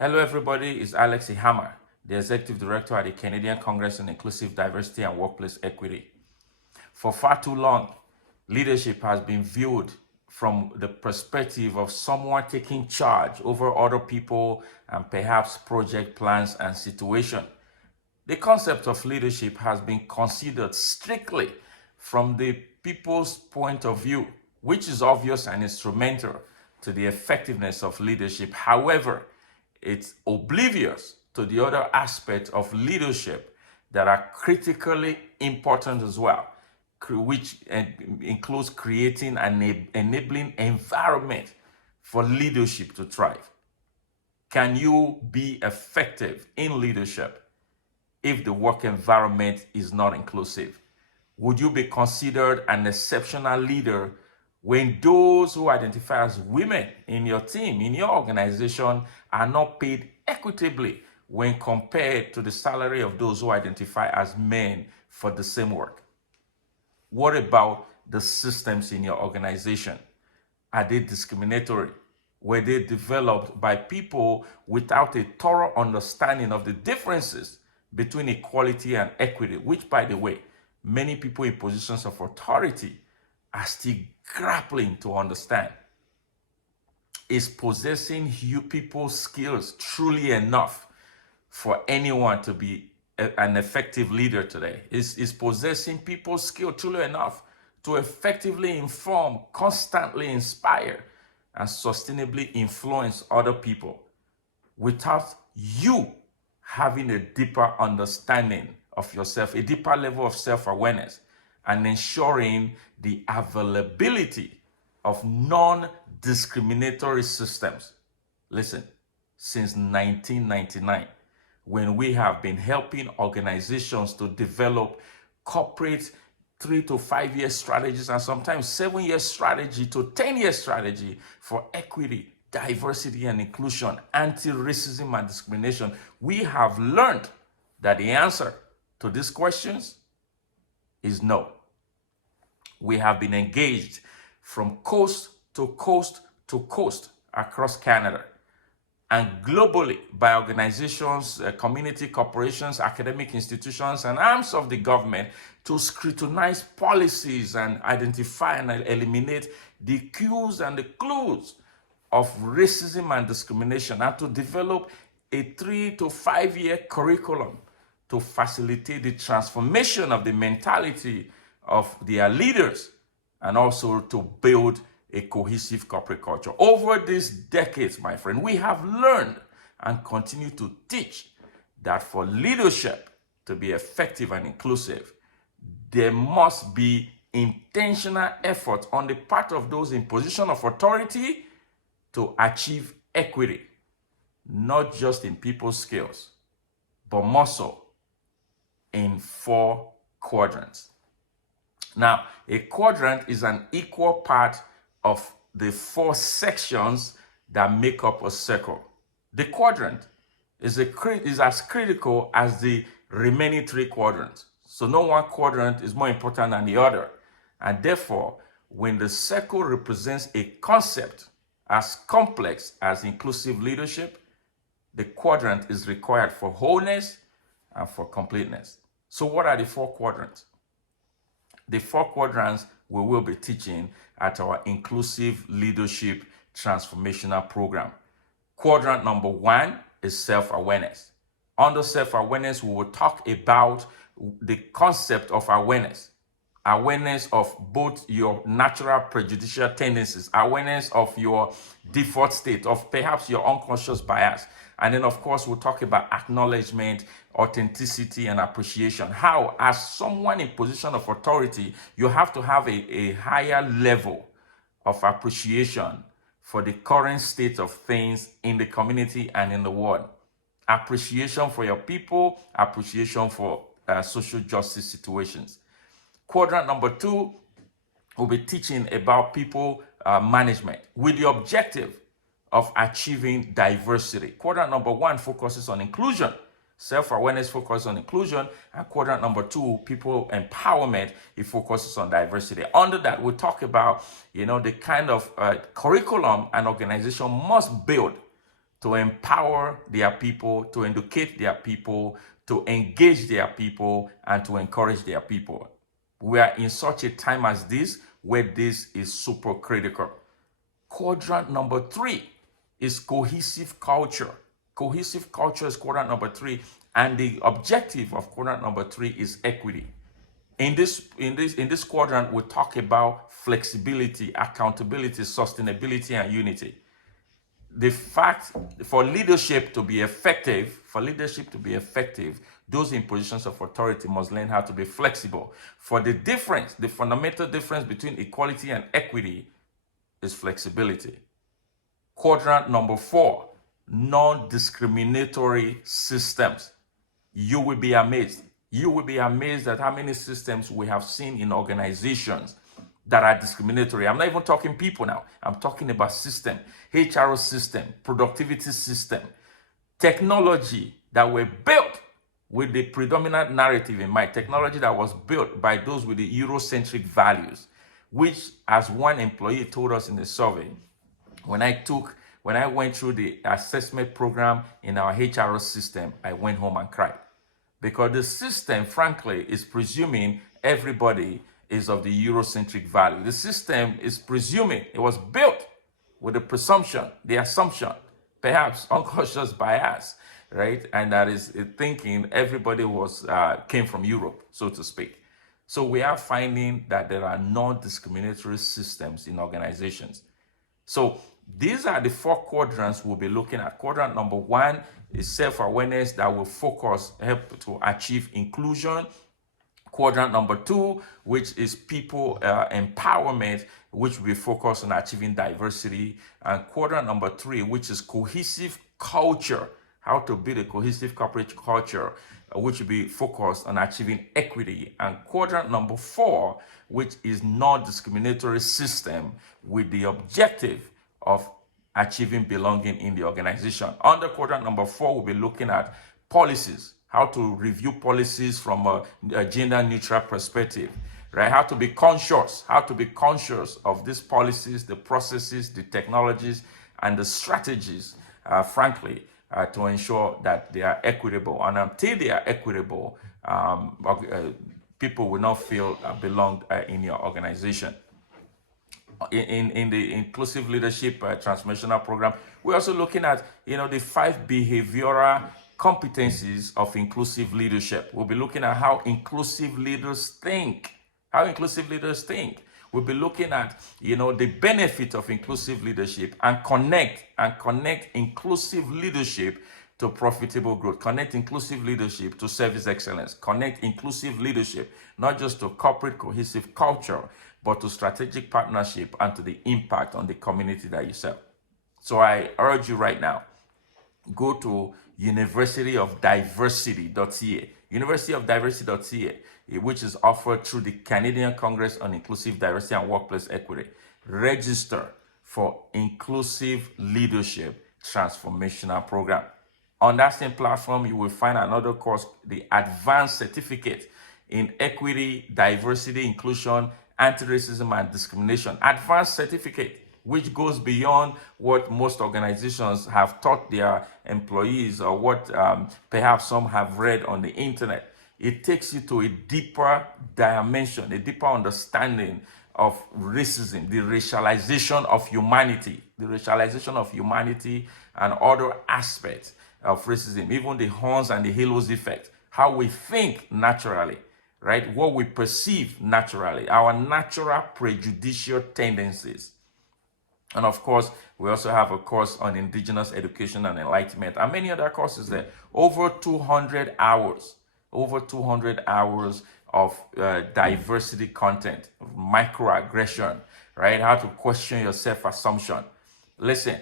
Hello, everybody. It's Alex Ihama, the Executive Director at the Canadian Congress on Inclusive Diversity and Workplace Equity. For far too long, leadership has been viewed from the perspective of someone taking charge over other people and perhaps project plans and situation. The concept of leadership has been considered strictly from the people's point of view, which is obvious and instrumental to the effectiveness of leadership. However, it's oblivious to the other aspects of leadership that are critically important as well, which includes creating an enabling environment for leadership to thrive. Can you be effective in leadership if the work environment is not inclusive? Would you be considered an exceptional leader when those who identify as women in your team, in your organization, are not paid equitably when compared to the salary of those who identify as men for the same work? What about the systems in your organization? Are they discriminatory? Were they developed by people without a thorough understanding of the differences between equality and equity, which, by the way, many people in positions of authority are still grappling to understand? Is possessing people's skills truly enough for anyone to be an effective leader today? Is possessing people's skill truly enough to effectively inform, constantly inspire, and sustainably influence other people without you having a deeper understanding of yourself, a deeper level of self-awareness, and ensuring the availability of non-discriminatory systems? Listen, since 1999, when we have been helping organizations to develop corporate 3 to 5 year strategies and sometimes 7-year strategy to 10-year strategy for equity, diversity and inclusion, anti-racism and discrimination, we have learned that the answer to these questions is no. We have been engaged from coast to coast to coast across Canada and globally by organizations, community corporations, academic institutions, and arms of the government to scrutinize policies and identify and eliminate the cues and the clues of racism and discrimination, and to develop a 3 to 5 year curriculum to facilitate the transformation of the mentality of their leaders and also to build a cohesive corporate culture. Over these decades, my friend, we have learned and continue to teach that for leadership to be effective and inclusive, there must be intentional effort on the part of those in position of authority to achieve equity, not just in people's skills, but more so in 4 quadrants. Now, a quadrant is an equal part of the 4 sections that make up a circle. The quadrant is as critical as the remaining 3 quadrants. So no one quadrant is more important than the other. And therefore, when the circle represents a concept as complex as inclusive leadership, the quadrant is required for wholeness and for completeness. So what are the 4 quadrants? The 4 quadrants we will be teaching at our Inclusive Leadership Transformational Program. Quadrant number 1 is self-awareness. Under self-awareness, we will talk about the concept of awareness. Awareness of both your natural prejudicial tendencies, awareness of your default state, of perhaps your unconscious bias. And then, of course, we'll talk about acknowledgement, authenticity, and appreciation. How, as someone in position of authority, you have to have a higher level of appreciation for the current state of things in the community and in the world. Appreciation for your people, appreciation for social justice situations. Quadrant number 2, we'll be teaching about people management with the objective of achieving diversity. Quadrant number 1 focuses on inclusion. Self-awareness focuses on inclusion. And quadrant number 2, people empowerment, it focuses on diversity. Under that, we'll talk about, the kind of curriculum an organization must build to empower their people, to educate their people, to engage their people, and to encourage their people. We are in such a time as this where this is super critical. Quadrant number 3 is cohesive culture. Cohesive culture is quadrant number 3, and the objective of quadrant number 3 is equity. In this quadrant, we talk about flexibility, accountability, sustainability, and unity. The fact for leadership to be effective, those in positions of authority must learn how to be flexible. For the fundamental difference between equality and equity is flexibility. Quadrant number 4, non-discriminatory systems. You will be amazed. You will be amazed at how many systems we have seen in organizations that are discriminatory. I'm not even talking people now. I'm talking about system, HR system, productivity system, technology that were built with the predominant narrative in mind, technology that was built by those with the Eurocentric values, which, as one employee told us in the survey, when I went through the assessment program in our HR system, I went home and cried. Because the system, frankly, is presuming everybody is of the Eurocentric value. The system is presuming, it was built with the assumption, perhaps unconscious bias, right? And that is thinking everybody came from Europe, so to speak. So we are finding that there are non-discriminatory systems in organizations. So these are the 4 quadrants we'll be looking at. Quadrant number 1 is self-awareness that will help to achieve inclusion. Quadrant number 2, which is people empowerment, which will be focused on achieving diversity. And quadrant number 3, which is cohesive culture, how to build a cohesive corporate culture, which will be focused on achieving equity. And quadrant number 4, which is non-discriminatory system with the objective of achieving belonging in the organization. Under quadrant number 4, we'll be looking at policies, how to review policies from a gender-neutral perspective, right? How to be conscious of these policies, the processes, the technologies, and the strategies, frankly, to ensure that they are equitable. And until they are equitable, people will not feel belonged in your organization. In the inclusive leadership transformational program, we're also looking at the 5 behavioral competencies of inclusive leadership. We'll be looking at how inclusive leaders think. We'll be looking at the benefit of inclusive leadership and connect inclusive leadership to profitable growth, connect inclusive leadership to service excellence, connect inclusive leadership not just to corporate cohesive culture, but to strategic partnership and to the impact on the community that you serve. So I urge you right now, go to universityofdiversity.ca, universityofdiversity.ca, which is offered through the Canadian Congress on Inclusive Diversity and Workplace Equity. Register for Inclusive Leadership Transformational Program. On that same platform, you will find another course, the Advanced Certificate in Equity, Diversity, Inclusion, Anti-Racism and Discrimination. Advanced Certificate, which goes beyond what most organizations have taught their employees or what perhaps some have read on the internet. It takes you to a deeper dimension, a deeper understanding of racism, the racialization of humanity and other aspects of racism, even the horns and the halos effect, how we think naturally, right? What we perceive naturally, our natural prejudicial tendencies. And of course, we also have a course on indigenous education and enlightenment and many other courses there. Over 200 hours of diversity content, microaggression, right? How to question your self-assumption. Listen,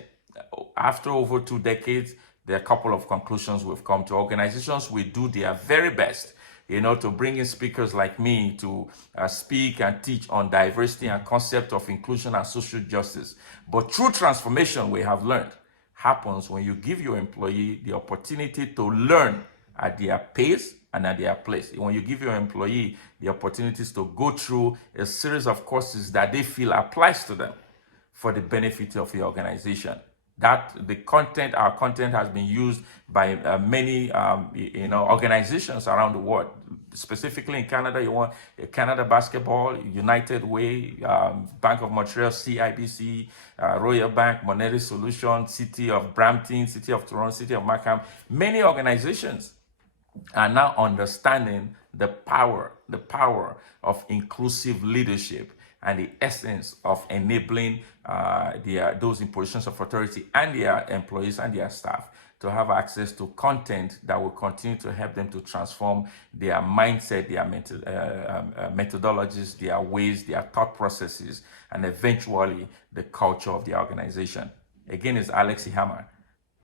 after over 2 decades, there are a couple of conclusions we've come to. Organizations will do their very best, to bring in speakers like me to speak and teach on diversity and concept of inclusion and social justice. But true transformation, we have learned, happens when you give your employee the opportunity to learn at their pace and at their place. When you give your employee the opportunities to go through a series of courses that they feel applies to them for the benefit of your organization. That the content, our content, has been used by many organizations around the world. Specifically in Canada, you want Canada Basketball, United Way, Bank of Montreal, CIBC, Royal Bank, Monetary Solution, City of Brampton, City of Toronto, City of Markham. Many organizations are now understanding the power of inclusive leadership and the essence of enabling those in positions of authority and their employees and their staff to have access to content that will continue to help them to transform their mindset, their methodologies, their ways, their thought processes, and eventually the culture of the organization. Again, it's Alex Ihama.